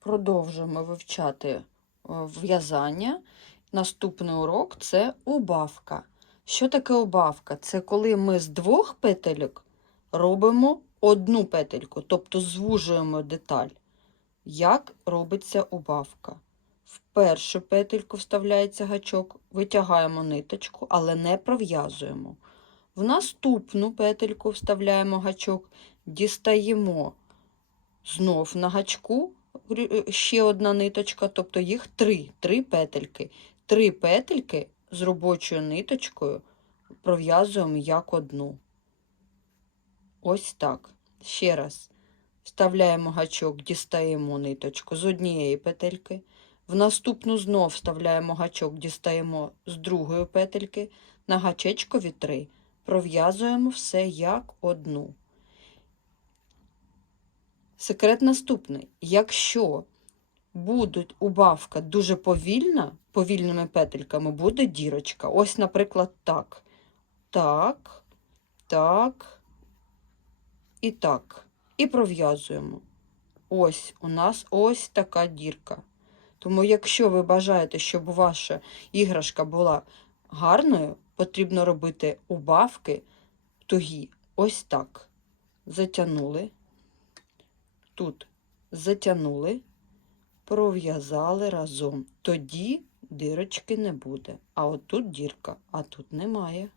продовжуємо вивчати е, в'язання. Наступний урок це убавка. Що таке убавка? Це коли ми з двох петельок робимо одну петельку, тобто звужуємо деталь. Як робиться убавка? В першу петельку вставляється гачок, витягаємо ниточку, але не пров'язуємо. В наступну петельку вставляємо гачок, дістаємо знов на гачку ще одна ниточка, тобто їх три, три петельки. Три петельки з робочою ниточкою пров'язуємо як одну. Ось так. Ще раз. Вставляємо гачок, дістаємо ниточку з однієї петельки. В наступну знов вставляємо гачок, дістаємо з другої петельки. На гачечкові три. Пров'язуємо все як одну. Секрет наступний. Якщо будуть убавка дуже повільна, повільними петельками буде дірочка. Ось, наприклад, так. Так, так і так. І пров'язуємо. Ось у нас ось така дірка. Тому, якщо ви бажаєте, щоб ваша іграшка була гарною, потрібно робити убавки тугі. Ось так. Затягнули. Тут затягнули, пров'язали разом. Тоді дирочки не буде. А отут дірка, а тут немає.